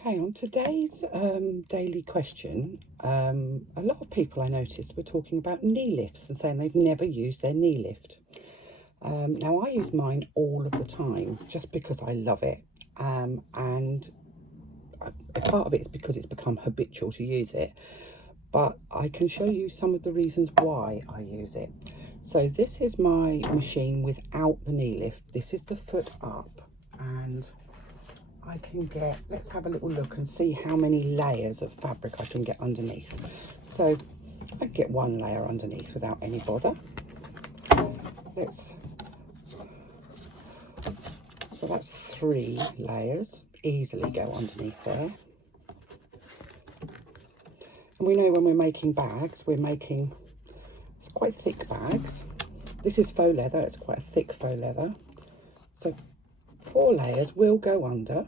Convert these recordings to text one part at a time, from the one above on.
Okay, on today's daily question, a lot of people I noticed were talking about knee lifts and saying they've never used their knee lift. Now, I use mine all of the time just because I love it, and a part of it is because it's become habitual to use it, but I can show you some of the reasons why I use it. So this is my machine without the knee lift. This is the foot up, and I can get, let's have a little look and see how many layers of fabric I can get underneath. So I can get one layer underneath without any bother. So that's 3 layers, easily go underneath there. And we know when we're making bags, we're making quite thick bags. This is faux leather, it's quite a thick faux leather. So 4 layers will go under.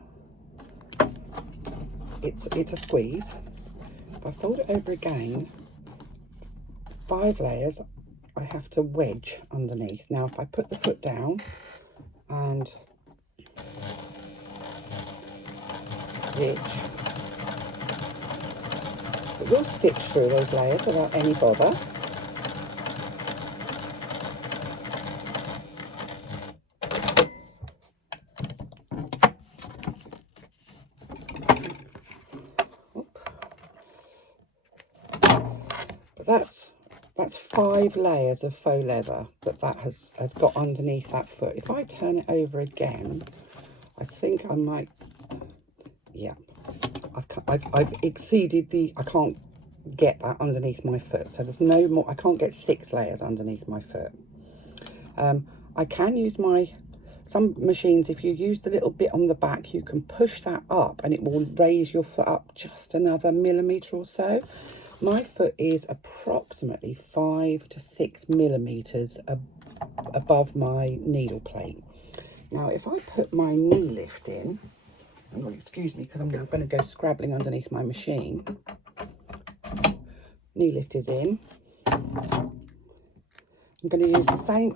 It's a squeeze. If I fold it over again, 5 layers I have to wedge underneath. Now if I put the foot down and stitch, it will stitch through those layers without any bother. But that's 5 layers of faux leather that has got underneath that foot. If I turn it over again, I think I might, yeah, I've exceeded I can't get that underneath my foot. So there's no more, I can't get 6 layers underneath my foot. I can use some machines, if you use the little bit on the back, you can push that up and it will raise your foot up just another millimetre or so. My foot is approximately 5 to 6 millimetres above my needle plate. Now, if I put my knee lift in, oh, excuse me, because I'm now going to go scrabbling underneath my machine. Knee lift is in. I'm going to use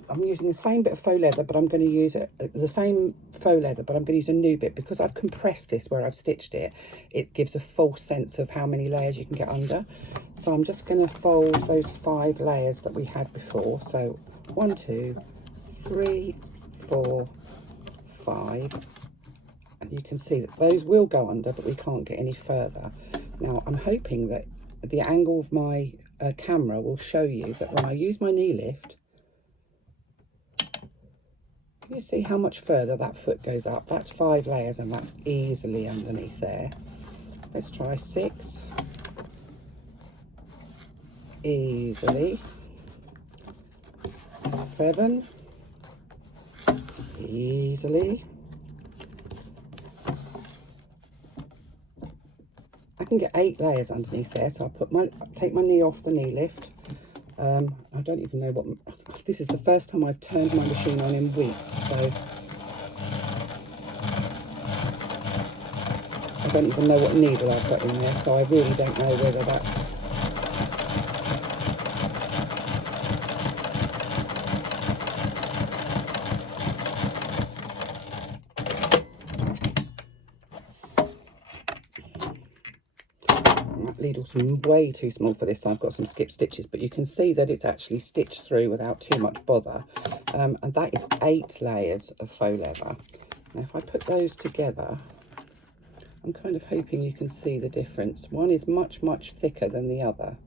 I'm using the same bit of faux leather, but I'm going to use the same faux leather, but I'm going to use a new bit because I've compressed this where I've stitched it. It gives a false sense of how many layers you can get under. So I'm just going to fold those 5 layers that we had before. So 1, 2, 3, 4, 5. And you can see that those will go under, but we can't get any further. Now, I'm hoping that the angle of my camera will show you that when I use my knee lift, you see how much further that foot goes up. That's 5 layers and that's easily underneath there. Let's try 6. Easily. 7. Easily. I can get 8 layers underneath there, so I'll take my knee off the knee lift. I don't even know this is the first time I've turned my machine on in weeks, so I don't even know what needle I've got in there, so I really don't know whether that's... That needle's way too small for this, so I've got some skip stitches, but you can see that it's actually stitched through without too much bother. And that is 8 layers of faux leather. Now if I put those together, I'm kind of hoping you can see the difference. One is much, much thicker than the other.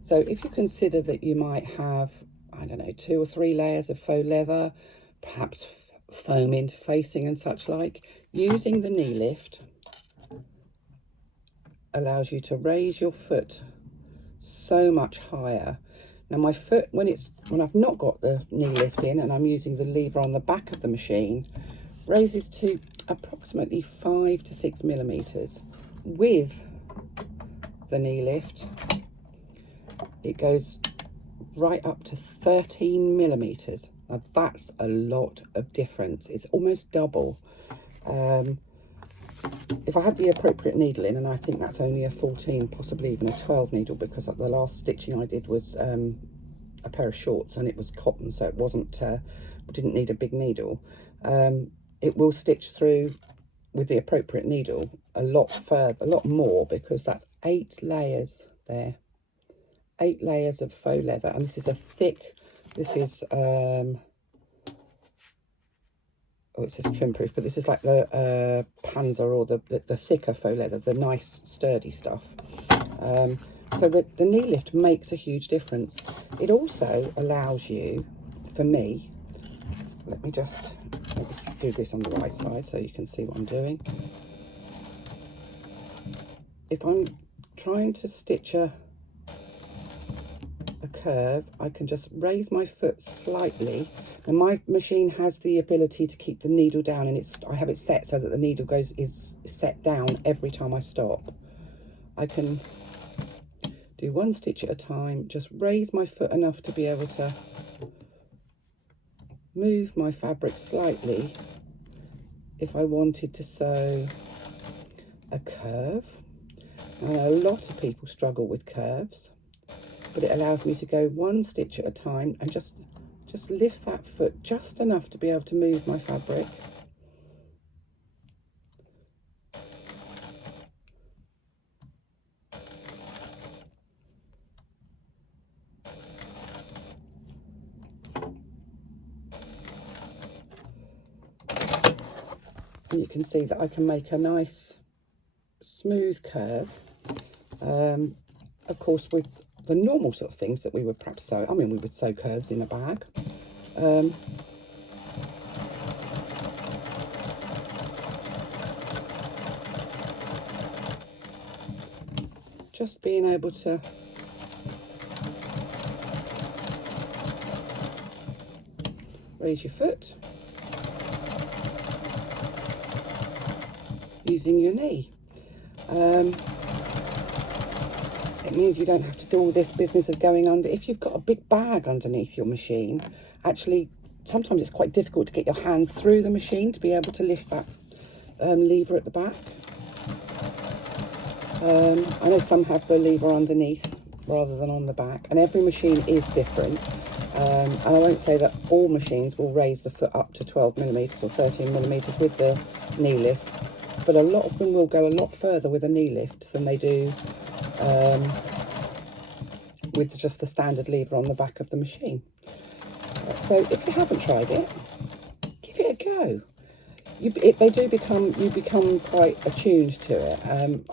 So if you consider that you might have, I don't know, 2 or 3 layers of faux leather, perhaps foam interfacing and such like, using the knee lift allows you to raise your foot so much higher. Now my foot, when I've not got the knee lift in and I'm using the lever on the back of the machine, raises to approximately 5 to 6 millimetres. With the knee lift, it goes right up to 13 millimetres. Now that's a lot of difference. It's almost double. If I had the appropriate needle in, and I think that's only a 14, possibly even a 12 needle, because the last stitching I did was a pair of shorts and it was cotton, so it didn't need a big needle. It will stitch through with the appropriate needle a lot further, a lot more, because that's 8 layers there. 8 layers of faux leather, and this is a thick, this is oh, it says trim proof, but this is like the Panzer, or the thicker faux leather, the nice sturdy stuff. So the knee lift makes a huge difference. It also allows you, for me, let me do this on the right side so you can see what I'm doing. If I'm trying to stitch a curve, I can just raise my foot slightly, and my machine has the ability to keep the needle down, and I have it set so that the needle is set down every time I stop. I can do 1 stitch at a time, just raise my foot enough to be able to move my fabric slightly if I wanted to sew a curve. I know a lot of people struggle with curves, but it allows me to go 1 stitch at a time and just lift that foot just enough to be able to move my fabric. And you can see that I can make a nice smooth curve. Of course, with the normal sort of things that we would perhaps sew, I mean, we would sew curves in a bag. Just being able to raise your foot using your knee. It means you don't have to do all this business of going under. If you've got a big bag underneath your machine, actually, sometimes it's quite difficult to get your hand through the machine to be able to lift that lever at the back. I know some have the lever underneath rather than on the back, and every machine is different. And I won't say that all machines will raise the foot up to 12mm or 13mm with the knee lift, but a lot of them will go a lot further with a knee lift than they do with just the standard lever on the back of the machine. So if you haven't tried it, give it a go. You become quite attuned to it.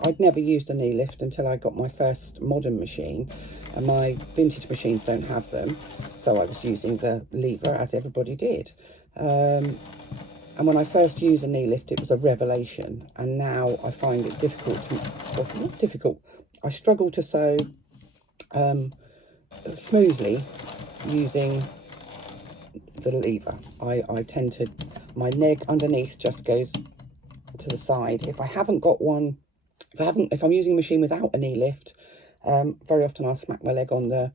I'd never used a knee lift until I got my first modern machine, and my vintage machines don't have them, so I was using the lever as everybody did. And when I first used a knee lift, it was a revelation, and now I find it difficult to, well, not difficult, I struggle to sew smoothly using the lever. I tend to, my leg underneath just goes to the side. If I haven't got one, if I'm using a machine without a knee lift, very often I'll smack my leg on the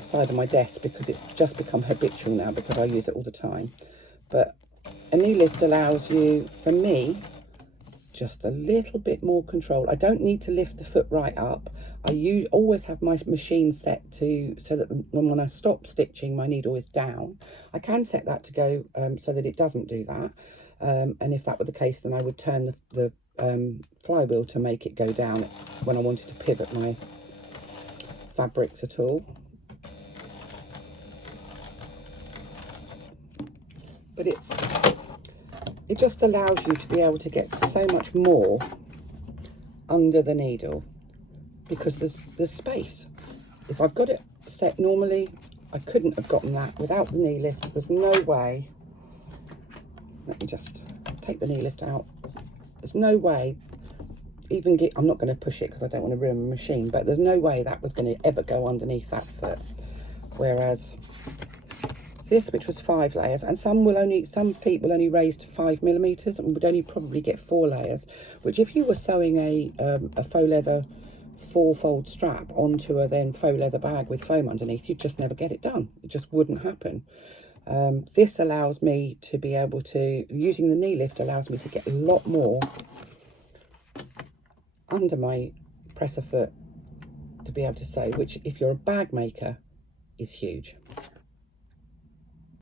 side of my desk, because it's just become habitual now because I use it all the time. But a knee lift allows you, for me, just a little bit more control. I don't need to lift the foot right up. I always have my machine set to, so that when I stop stitching, my needle is down. I can set that to go so that it doesn't do that. And if that were the case, then I would turn the flywheel to make it go down when I wanted to pivot my fabrics at all. But it just allows you to be able to get so much more under the needle, because there's space. If I've got it set normally, I couldn't have gotten that without the knee lift. There's no way. Let me just take the knee lift out. There's no way, I'm not going to push it because I don't want to ruin my machine, but there's no way that was going to ever go underneath that foot. Whereas this, which was 5 layers, and some feet will only raise to 5mm and would only probably get 4 layers, which if you were sewing a faux leather 4-fold strap onto a then faux leather bag with foam underneath, you'd just never get it done. It just wouldn't happen. This allows me to be able to, using the knee lift allows me to get a lot more under my presser foot to be able to sew, which if you're a bag maker is huge.